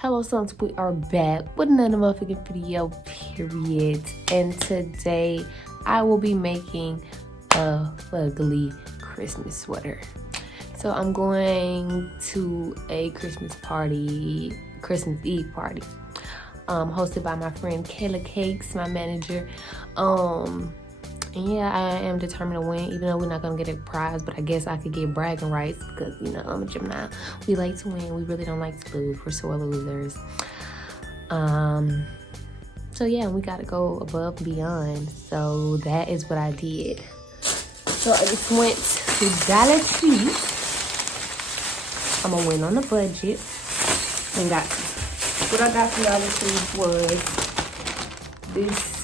Hello sons, we are back with another motherfucking video, period. And today I will be making a fugly Christmas sweater. So I'm going to a Christmas Eve party, hosted by my friend Kayla Cakes, my manager. And yeah, I am determined to win, even though we're not gonna get a prize, but I guess I could get bragging rights because, you know, I'm a Gemini. We like to win. We really don't like to lose. We're sore losers. So yeah, we gotta go above and beyond. So that is what I did. So I just went to Dollar Tree. I'm gonna win on the budget. And got what I got from Dollar Tree was this.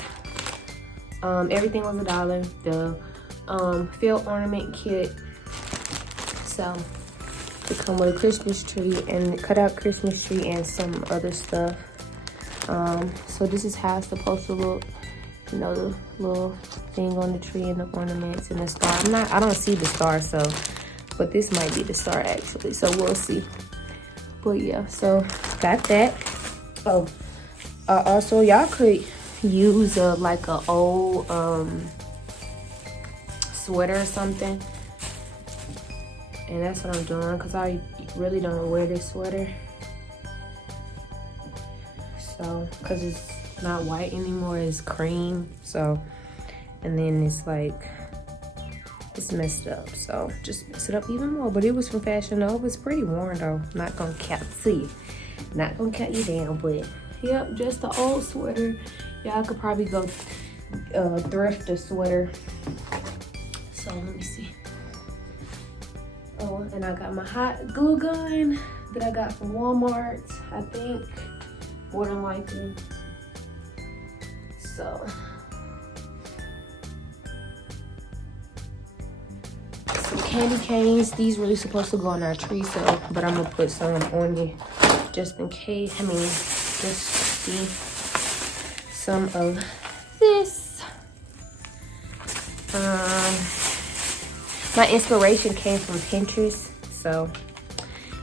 Everything was $1. The field ornament kit. So it come with a Christmas tree and cut out Christmas tree and some other stuff. So this is how it's supposed to look. You know, the little thing on the tree and the ornaments and the star. I don't see the star, so, but this might be the star actually. So we'll see. But yeah, so got that. Oh, also y'all could use like a old sweater or something, and that's what I'm doing because I really don't wear this sweater, so because it's not white anymore, it's cream. So, and then it's like it's messed up, so just mess it up even more. But it was from Fashion Nova. It's pretty worn though. Not gonna count you down, but yep, just the old sweater. Y'all could probably go thrift a sweater. So let me see. Oh, and I got my hot glue gun that I got from Walmart, I think, more than likely. So some candy canes. These really supposed to go on our tree, so but I'm gonna put some on you just in case. Just see. Some of this. My inspiration came from Pinterest. So,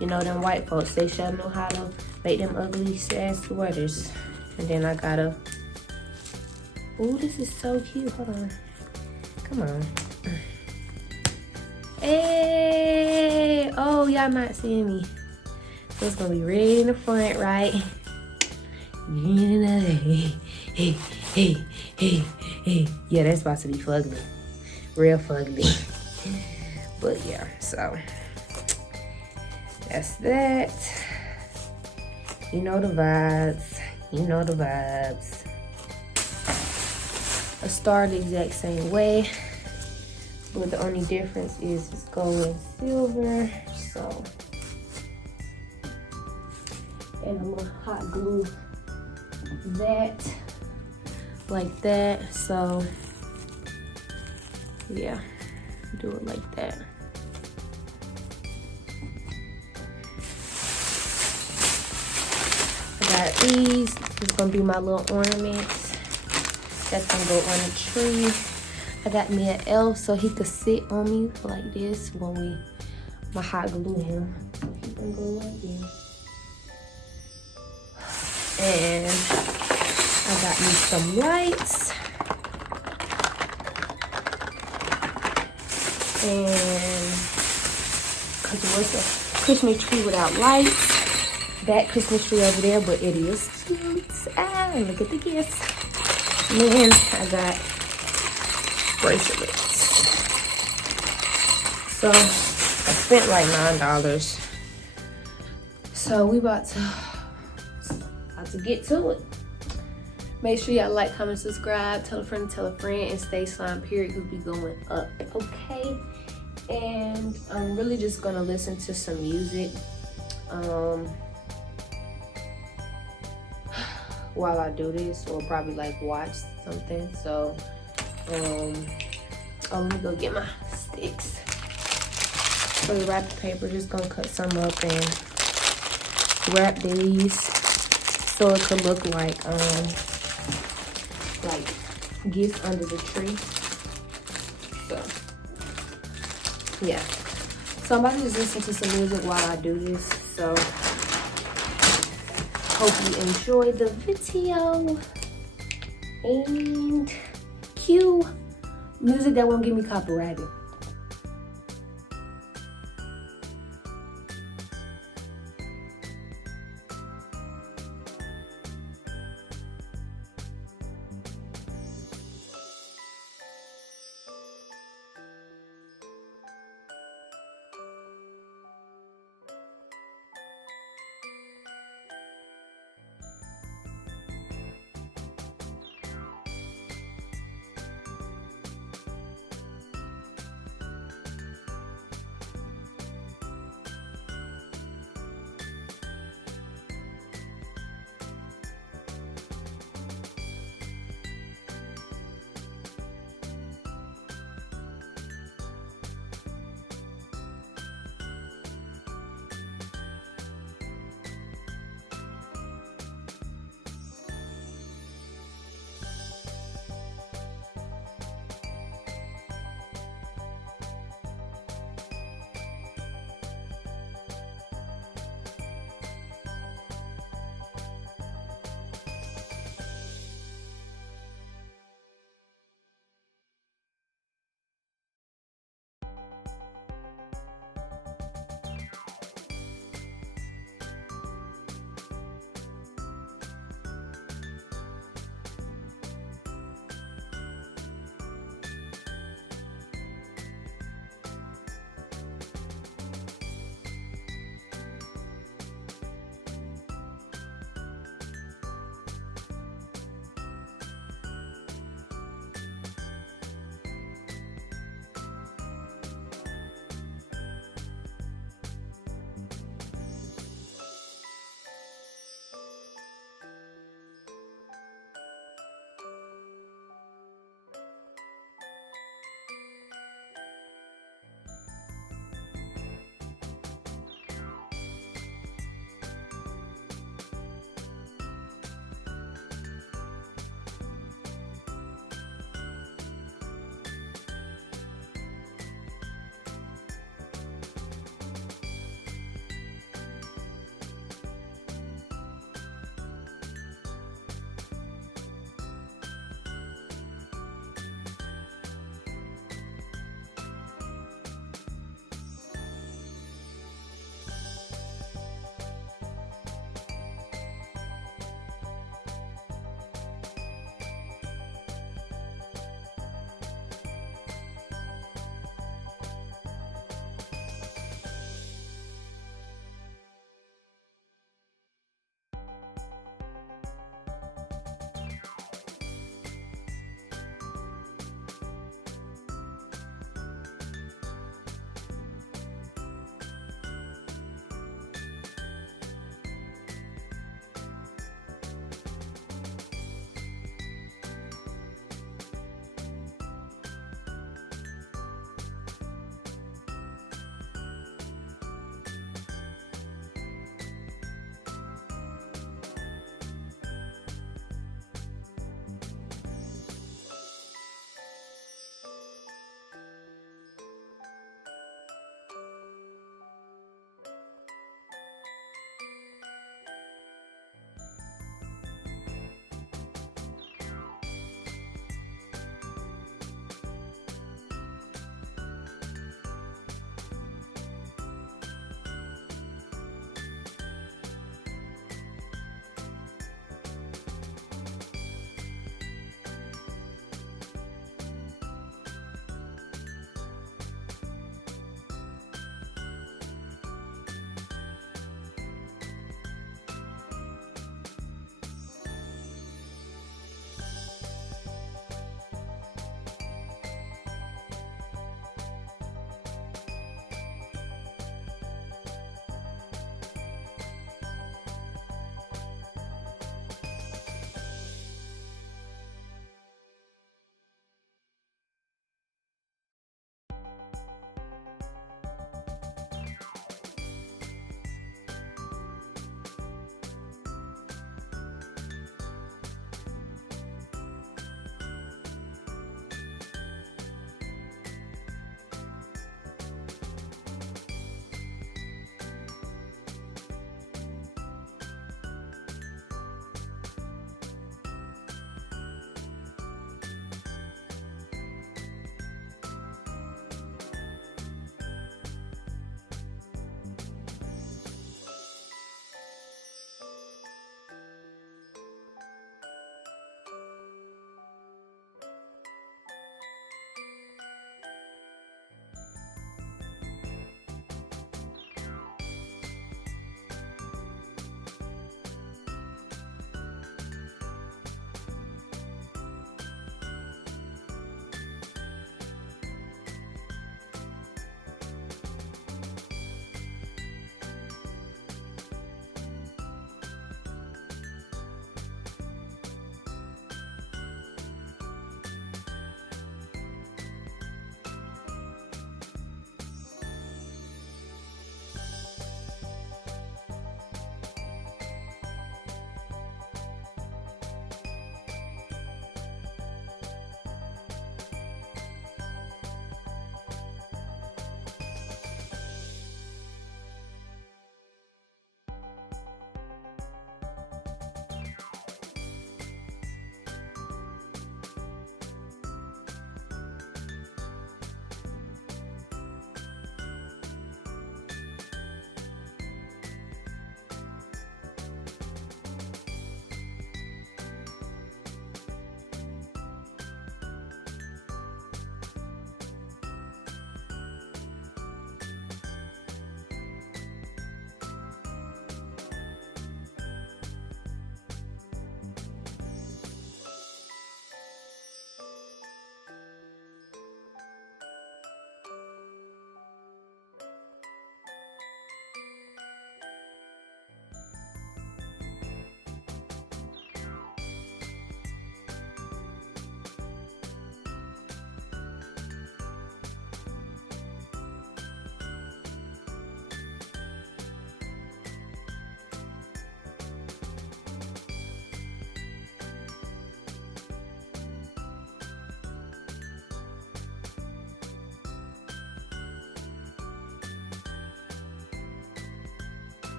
you know, them white folks, they should know how to make them ugly ass sweaters. And then I gotta, oh, this is so cute. Hold on. Come on. Hey, oh, y'all not seeing me. So it's gonna be right in the front, right? Hey. Yeah, that's about to be fugly. Real fugly. But yeah, so that's that. You know the vibes. I started the exact same way, but the only difference is it's gold and silver. So, and I'm gonna hot glue that like that. So yeah, do it like that. I got these. This is gonna be my little ornaments that's gonna go on the tree. I got me an elf so he could sit on me like this when my hot glue him. So he can go like this. And I got me some lights. And because what's a Christmas tree without lights? That Christmas tree over there, but it is cute. Ah, look at the gifts. And then I got bracelets. So I spent like $9. So we about to get to it. Make sure y'all like, comment, subscribe, tell a friend, and stay slime, period, because we going up, okay? And I'm really just gonna listen to some music while I do this, or probably like watch something. So oh, let me go get my sticks. For the wrapping paper, just gonna cut some up and wrap these so it could look like gifts under the tree. So yeah, so I'm about to just listen to some music while I do this. So hope you enjoyed the video. And cue music that won't get me copyrighted.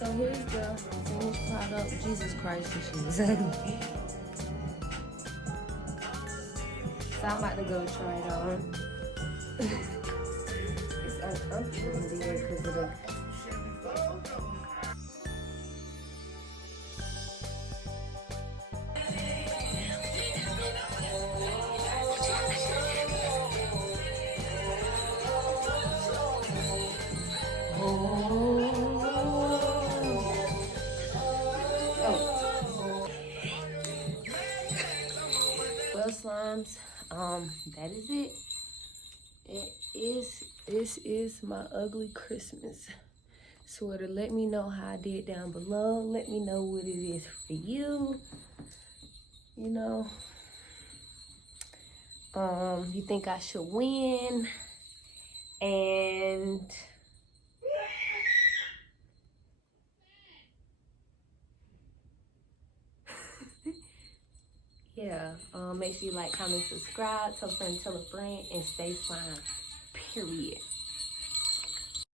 So here's the finished product. Jesus Christ, this shit is ugly. So I'm about to go try it on. It's uncomfortable in here because of the... Well, slimes, that is it. This is my ugly Christmas sweater. Let me know how I did down below. Let me know what it is for you. You know, you think I should win? And yeah, make sure you like, comment, subscribe, tell a friend, and stay slime. Period.